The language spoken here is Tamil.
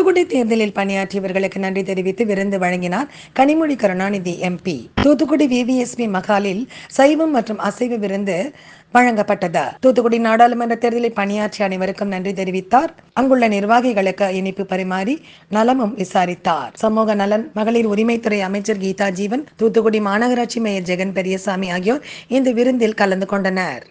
தூத்துக்குடி தேர்தலில் பணியாற்றியவர்களுக்கு நன்றி தெரிவித்து விருந்து வழங்கினார் கனிமொழி கருணாநிதி எம்பி தூத்துக்குடி விவிஎஸ்பி மகாலில் சைவம் மற்றும் அசைவ விருந்து வழங்கப்பட்டது. தூத்துக்குடி நாடாளுமன்ற தேர்தலில் பணியாற்றிய அனைவருக்கும் நன்றி தெரிவித்தார். அங்குள்ள நிர்வாகிகளுக்கு இனிப்பு பரிமாறி நலமும் விசாரித்தார். சமூக நலன் மகளிர் உரிமைத்துறை அமைச்சர் கீதா ஜீவன் தூத்துக்குடி மாநகராட்சி மேயர் ஜெகன் பெரியசாமி ஆகியோர் இந்த விருந்தில் கலந்து கொண்டனர்.